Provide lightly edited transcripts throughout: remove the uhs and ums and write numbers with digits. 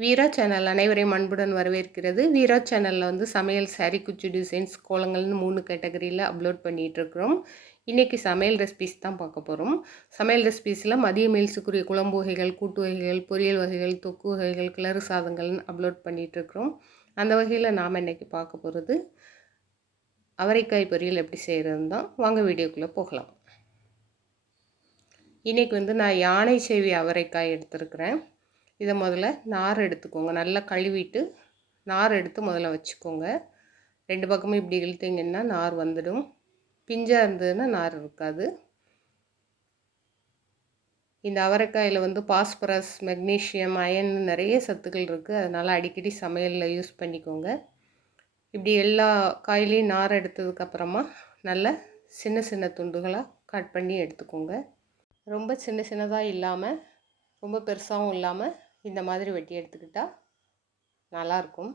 வீரா channel அனைவரையும் அன்புடன் வரவேற்கிறது. வீரா சேனலில் வந்து சமையல், சாரீ குச்சி டிசைன்ஸ், கோலங்கள்னு 3 கேட்டகரியில் அப்லோட் பண்ணிகிட்ருக்குறோம். இன்றைக்கி சமையல் ரெசிபிஸ் தான் பார்க்க போகிறோம். சமையல் ரெசிபிஸில் மதிய மீல்ஸுக்குரிய குழம்பு வகைகள், கூட்டு வகைகள், பொரியல் வகைகள், தொக்கு வகைகள், கிளறு சாதங்கள்னு அப்லோட் பண்ணிகிட்ருக்குறோம். அந்த வகையில் நாம் இன்றைக்கி பார்க்க போகிறது அவரைக்காய் பொரியல் எப்படி செய்கிறதுன்னு தான். வாங்க வீடியோக்குள்ளே போகலாம். இன்றைக்கி வந்து நான் யானை சேவி அவரைக்காய் எடுத்துருக்கிறேன். இதை முதல்ல நார் எடுத்துக்கோங்க. நல்லா கழுவிட்டு நார் எடுத்து முதல்ல வச்சுக்கோங்க. 2 பக்கமும் இப்படி இழுத்தீங்கன்னா நார் வந்துடும். பிஞ்சாக இருந்ததுன்னா நார் இருக்காது. இந்த அவரைக்காயில் வந்து பாஸ்பரஸ், மெக்னீஷியம், அயன் நிறைய சத்துக்கள் இருக்குது. அதனால் அடிக்கடி சமையலில் யூஸ் பண்ணிக்கோங்க. இப்படி எல்லா காயிலையும் நார் எடுத்ததுக்கப்புறமா நல்லா சின்ன சின்ன துண்டுகளாக கட் பண்ணி எடுத்துக்கோங்க. ரொம்ப சின்ன சின்னதாக இல்லாமல் ரொம்ப பெருசாகவும் இல்லாமல் இந்த மாதிரி வெட்டி எடுத்துக்கிட்டால் நல்லாயிருக்கும்.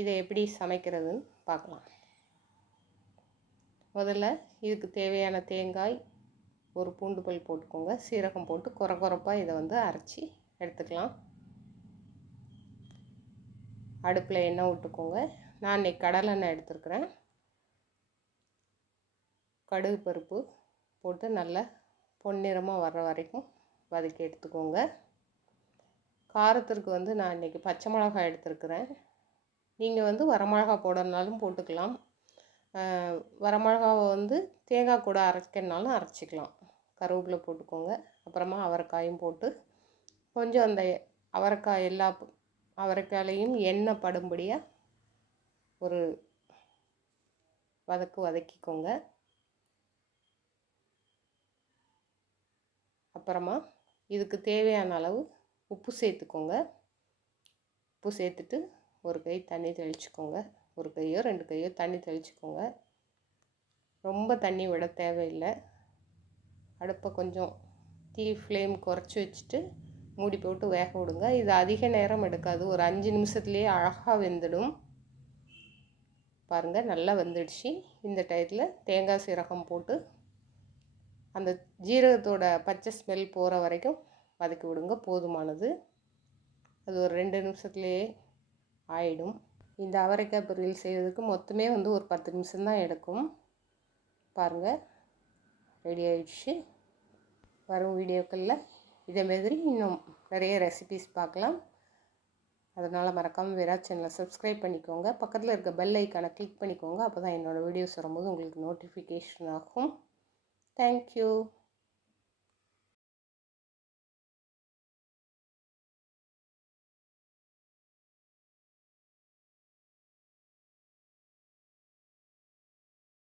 இதை எப்படி சமைக்கிறதுன்னு பார்க்கலாம். முதல்ல இதுக்கு தேவையான தேங்காய், ஒரு பூண்டு பல் போட்டுக்கோங்க. சீரகம் போட்டு கொரப்பாக இதை வந்து அரைச்சி எடுத்துக்கலாம். அடுப்பில் எண்ணெய் விட்டுக்கோங்க. நான் இன்றைக்கி கடலெண்ணெய் எடுத்துருக்குறேன். கடுகு பருப்பு போட்டு நல்லா பொன்னிறமாக வர்ற வரைக்கும் வதக்கி எடுத்துக்கோங்க. காரத்திற்கு வந்து நான் இன்றைக்கி பச்சை மிளகாய் எடுத்துருக்குறேன். நீங்கள் வந்து வரமிளகா போடணுனாலும் போட்டுக்கலாம். வரமிளகாவை வந்து தேங்காய் கூட அரைக்கணுனாலும் அரைச்சிக்கலாம். கருவேப்பிலை போட்டுக்கோங்க. அப்புறமா அவரைக்காயும் போட்டு கொஞ்சம் அந்த அவரைக்காய் எல்லா அவரைக்காயிலையும் எண்ணெய் படும்படியாக ஒரு வதக்கிக்கோங்க. அப்புறமா இதுக்கு தேவையான அளவு உப்பு சேர்த்துக்கோங்க. உப்பு சேர்த்துட்டு ஒரு கை தண்ணி தெளிச்சுக்கோங்க. ஒரு கையோ 2 கையோ தண்ணி தெளிச்சுக்கோங்க. ரொம்ப தண்ணி விட தேவையில்லை. அடுப்பை கொஞ்சம் ஃப்ளேம் குறைச்சி வச்சுட்டு மூடி போட்டு வேக விடுங்க. இது அதிக நேரம் எடுக்காது. ஒரு 5 நிமிஷத்துலேயே அழகாக வெந்துடும். பாருங்கள், நல்லா வெந்துடுச்சு. இந்த டயத்தில் தேங்காய் சீரகம் போட்டு அந்த ஜீரகத்தோட பச்சை ஸ்மெல் போகிற வரைக்கும் வதக்கி விடுங்க. போதுமானது. அது ஒரு 2 நிமிஷத்துலேயே ஆயிடும். இந்த அவரைக்காய் பொரியல் செய்கிறதுக்கு மொத்தமே வந்து ஒரு 10 நிமிஷம்தான் எடுக்கும். பாருங்கள், ரெடி ஆயிடுச்சு. வரும் வீடியோக்களில் இதே மாதிரி இன்னும் நிறைய ரெசிபிஸ் பார்க்கலாம். அதனால் மறக்காமல் வீரா சேனலை சப்ஸ்கிரைப் பண்ணிக்கோங்க. பக்கத்தில் இருக்க பெல் ஐக்கானை கிளிக் பண்ணிக்கோங்க. அப்போ தான் என்னோடய வீடியோஸ் வரும்போது உங்களுக்கு நோட்டிஃபிகேஷன் ஆகும். தேங்க்யூ.